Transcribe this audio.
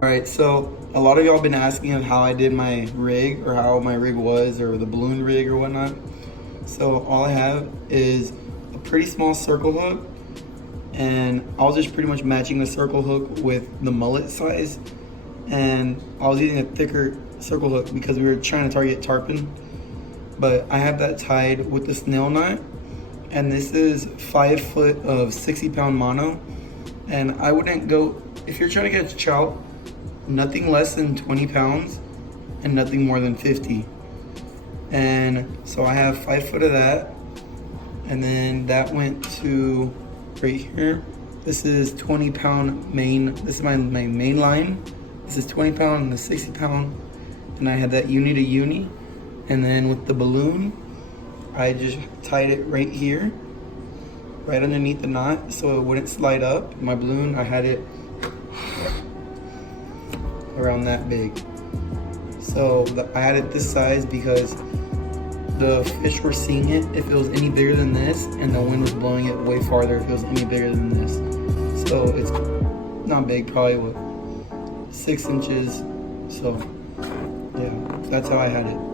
Alright, so a lot of y'all been asking of how I did my rig or how my rig was or the balloon rig or whatnot. So all I have is a pretty small circle hook, and I was just pretty much matching the circle hook with the mullet size, and I was using a thicker circle hook because we were trying to target tarpon. But I have that tied with the snail knot, and this is 5 foot of 60-pound mono. And I wouldn't go, if you're trying to catch trout, nothing less than 20 pounds and nothing more than 50. And so I have 5 foot of that, and then that went to right here. This is 20-pound main. This is my main line. This is 20 pound and the 60 pound, and I had that uni to uni. And then with the balloon, I just tied it right here, right underneath the knot, so it wouldn't slide up. My balloon, I had it around that big. So I had it this size because the fish were seeing it if it was any bigger than this, and the wind was blowing it way farther if it was any bigger than this. So it's not big, probably what, 6 inches. So yeah, that's how I had it.